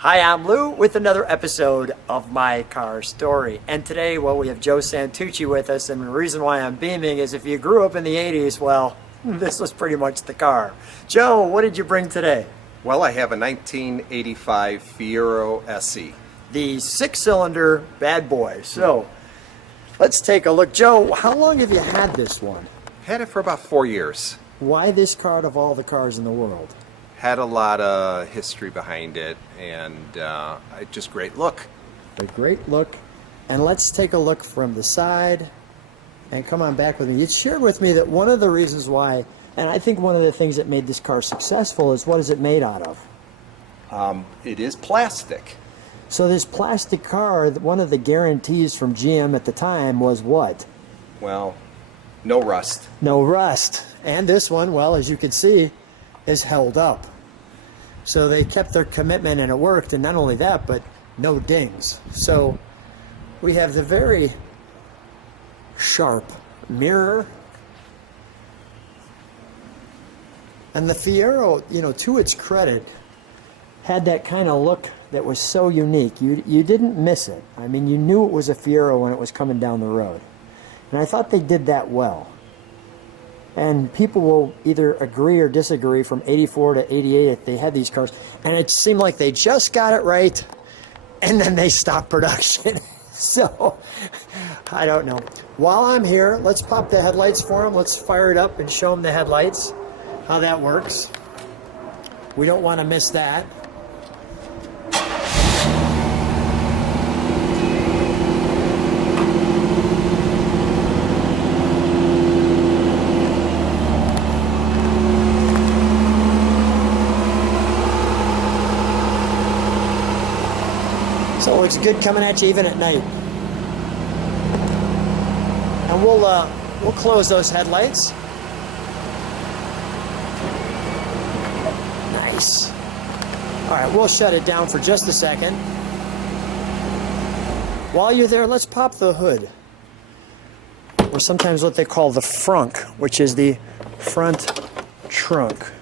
Hi, I'm Lou with another episode of My Car Story. And today, well, we have Joe Santucci with us. And the reason why I'm beaming is if you grew up in the 80s, well, this was pretty much the car. Joe, what did you bring today? Well, I have a 1985 Fiero SE. The 6-cylinder bad boy. So, let's take a look. Joe, how long have you had this one? Had it for about 4 years. Why this car out of all the cars in the world? Had a lot of history behind it, and just great look. A great look. And let's take a look from the side. And come on back with me. You shared with me that one of the reasons why, and I think one of the things that made this car successful is what is it made out of? It is plastic. So this plastic car, one of the guarantees from GM at the time was what? Well, no rust. No rust. And this one, well, as you can see, is held up. So they kept their commitment and it worked, and not only that, but no dings. So we have the very sharp mirror. And the Fiero, you know, to its credit, had that kind of look that was so unique. You didn't miss it. I mean, you knew it was a Fiero when it was coming down the road. And I thought they did that well. And people will either agree or disagree from 84 to 88 if they had these cars. And it seemed like they just got it right, and then they stopped production. So, I don't know. While I'm here, let's pop the headlights for them. Let's fire it up and show them the headlights, how that works. We don't want to miss that. So it looks good coming at you even at night. And we'll close those headlights. Nice. All right, we'll shut it down for just a second. While you're there, let's pop the hood, or sometimes what they call the frunk, which is the front trunk.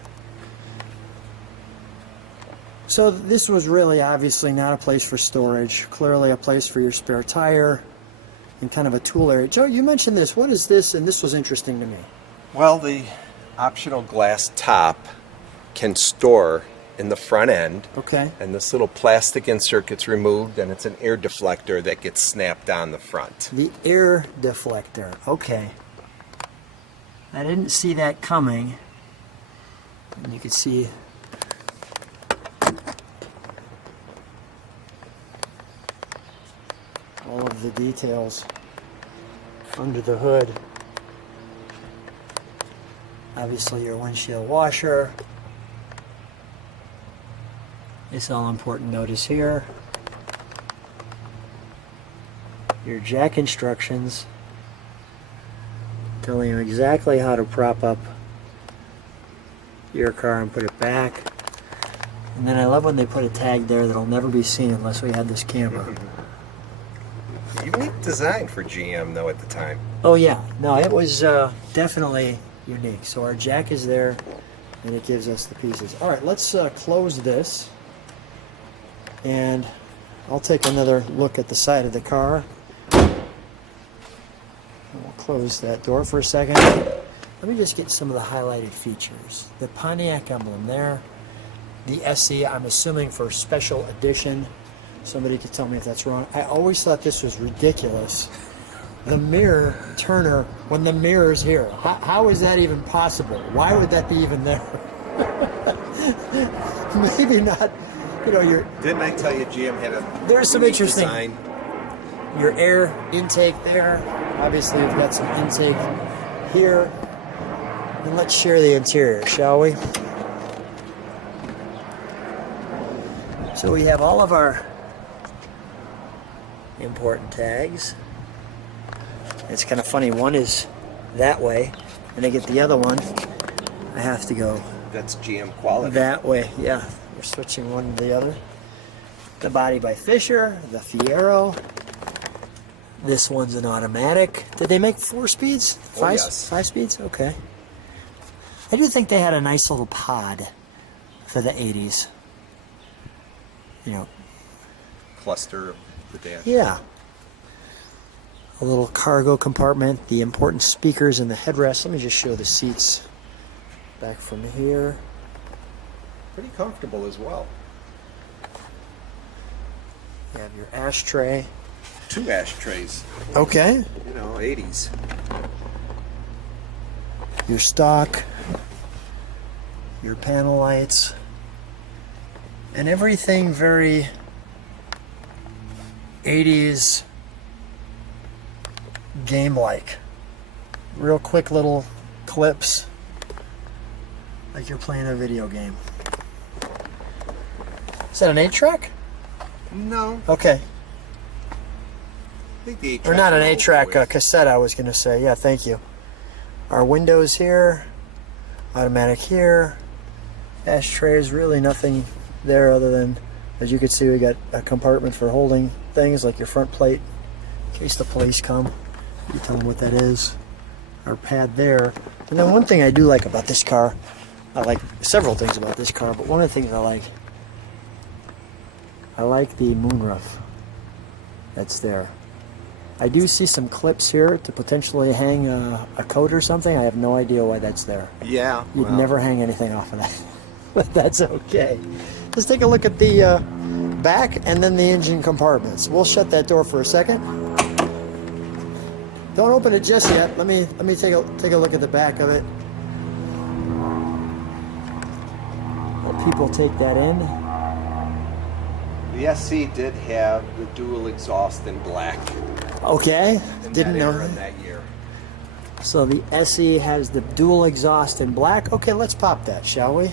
So this was really obviously not a place for storage, clearly a place for your spare tire and kind of a tool area. Joe, you mentioned this. What is this? And this was interesting to me. Well, the optional glass top can store in the front end. Okay. And this little plastic insert gets removed, and it's an air deflector that gets snapped on the front. The air deflector. Okay. I didn't see that coming. And you can see all of the details under the hood. Obviously your windshield washer. This all important notice here. Your jack instructions telling you exactly how to prop up your car and put it back. And then I love when they put a tag there that'll never be seen unless we had this camera. Unique design for GM, though, at the time. Oh yeah, no, it was definitely unique. So our jack is there, and it gives us the pieces. All right, let's close this, and I'll take another look at the side of the car. And we'll close that door for a second. Let me just get some of the highlighted features. The Pontiac emblem there. The SE, I'm assuming for special edition. Somebody could tell me if that's wrong. I always thought this was ridiculous. The mirror turner when the mirror's here. How is that even possible? Why would that be even there? Maybe not. You know, Didn't I tell you GM had a there's some interesting design? Your air intake there. Obviously, we've got some intake here. And let's share the interior, shall we? So we have all of our important tags. It's kind of funny, one is that way, and I get the other one, I have to go That's GM quality. that way. Yeah, we're switching one to the other. The body by Fisher, the Fiero. This one's an automatic. Did they make 4 speeds? Five, yes. 5 speeds? Okay. I do think they had a nice little pod for the 80s. you know, cluster of the dash. yeah. A little cargo compartment, the important speakers and the headrest. Let me just show the seats back from here. Pretty comfortable as well. You have your ashtray. 2 ashtrays. Okay. You know, 80s. Your stock. Your panel lights. And everything very 80s game-like. Real quick little clips. Like you're playing a video game. Is that an 8-track? No. Okay. I think the 8-track. Or not an 8-track cassette, I was going to say. Yeah, thank you. Our windows here. Automatic here. Ashtrays, really nothing there other than, as you can see, we got a compartment for holding things like your front plate in case the police come. You tell them what that is. Our pad there. And then one thing I do like about this car, I like several things about this car, but one of the things I like the moonroof that's there. I do see some clips here to potentially hang a coat or something. I have no idea why that's there. Yeah. You'd never hang anything off of that, but that's okay. Let's take a look at the back and then the engine compartments. We'll shut that door for a second. Don't open it just yet. Let me take a look at the back of it. Let people take that in. The SE did have the dual exhaust in black. Okay, In didn't that know era, that. that year. So the SE has the dual exhaust in black. Okay, let's pop that, shall we?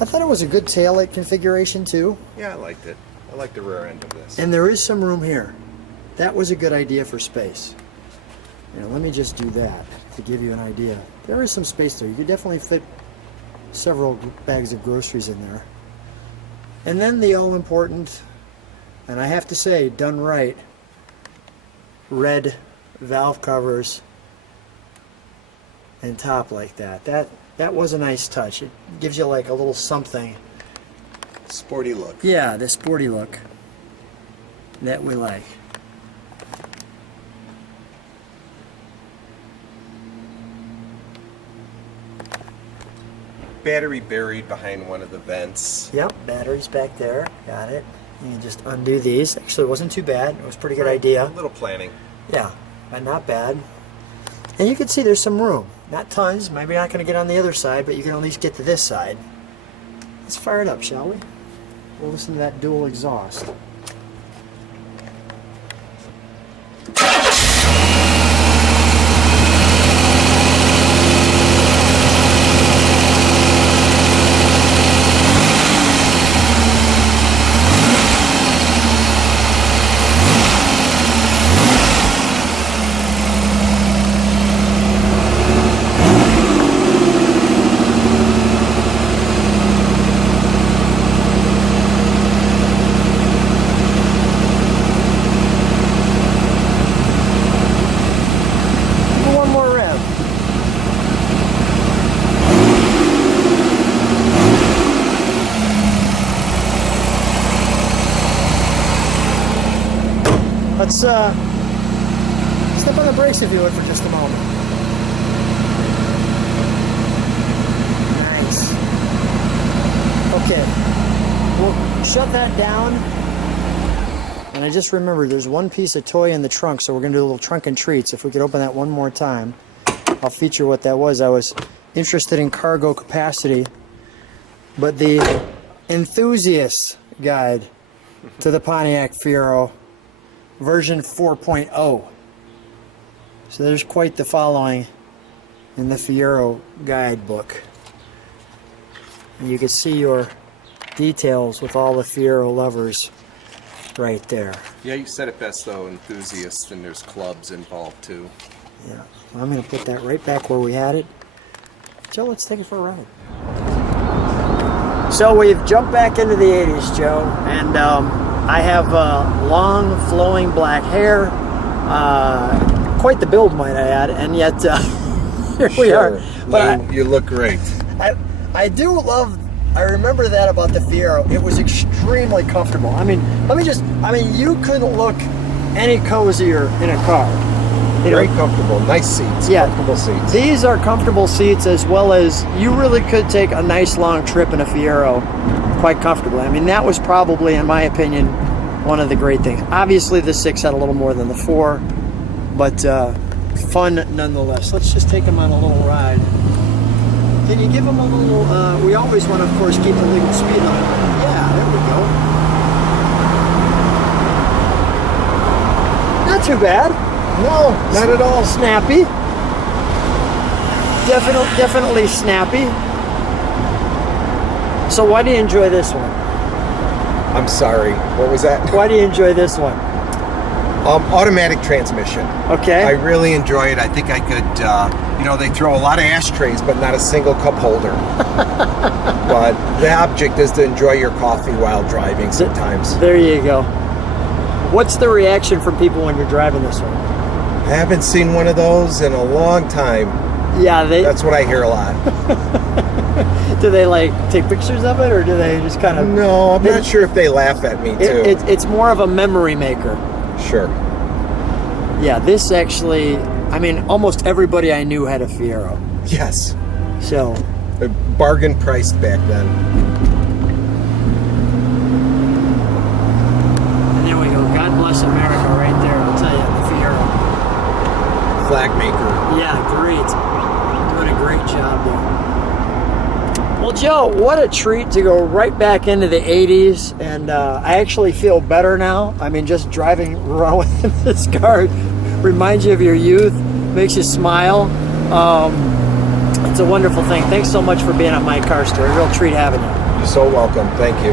I thought it was a good taillight configuration too. Yeah, I liked it. I like the rear end of this. And there is some room here. That was a good idea for space. You know, let me just do that to give you an idea. There is some space there. You could definitely fit several bags of groceries in there. And then the all-important, and I have to say, done right, red valve covers and top like that. That was a nice touch. It gives you like a little something. Sporty look. Yeah, the sporty look that we like. Battery buried behind one of the vents. Yep, batteries back there. Got it. You can just undo these. Actually, it wasn't too bad. It was a pretty good idea. A little planning. Yeah, but not bad. And you can see there's some room. Not tons. Maybe not going to get on the other side, but you can at least get to this side. Let's fire it up, shall we? We'll listen to that dual exhaust. One more rev. Let's step on the brakes if you would for just a moment. Nice. Okay, we'll shut that down. And I just remembered there's one piece of toy in the trunk, so we're going to do a little trunk and treats. If we could open that one more time, I'll feature what that was. I was interested in cargo capacity, but the enthusiast guide to the Pontiac Fiero version 4.0. So there's quite the following in the Fiero guidebook. And you can see your details with all the Fiero levers right there. Yeah, you said it best though, enthusiasts, and there's clubs involved too. Yeah, I'm going to put that right back where we had it. Joe, let's take it for a ride. So we've jumped back into the 80s, Joe, and I have long flowing black hair, quite the build might I add, and yet here we are. But you look great. I do love I remember that about the Fiero. It was extremely comfortable. I mean, you couldn't look any cozier in a car. You know, Very comfortable, nice seats, Yeah. comfortable seats. these are comfortable seats, as well as you really could take a nice long trip in a Fiero quite comfortably. I mean, that was probably, in my opinion, one of the great things. Obviously, the 6 had a little more than the 4, but fun nonetheless. Let's just take them on a little ride. Can you give them a little, we always want to, of course, keep the legal speed limit. Yeah, there we go. Not too bad. No, not at all. Snappy. Definitely snappy. So why do you enjoy this one? I'm sorry. What was that? Why do you enjoy this one? Automatic transmission. Okay. I really enjoy it. I think I could, they throw a lot of ashtrays, but not a single cup holder. But the object is to enjoy your coffee while driving sometimes. There you go. What's the reaction from people when you're driving this one? I haven't seen one of those in a long time. Yeah, That's what I hear a lot. do they like take pictures of it, or do they just kind of? No, I'm not sure if they laugh at me too. It's more of a memory maker. Sure. Yeah, this actually, I mean, almost everybody I knew had a Fiero. Yes. So, A bargain priced back then. and there we go. God bless America right there. I'll tell you, the Fiero. Flag maker. Yeah, great. Doing a great job there. Well, Joe, what a treat to go right back into the 80s, and I actually feel better now. I mean, just driving around with this car reminds you of your youth, makes you smile. It's a wonderful thing. Thanks so much for being on My Car Story. Real treat having you. You're so welcome. Thank you.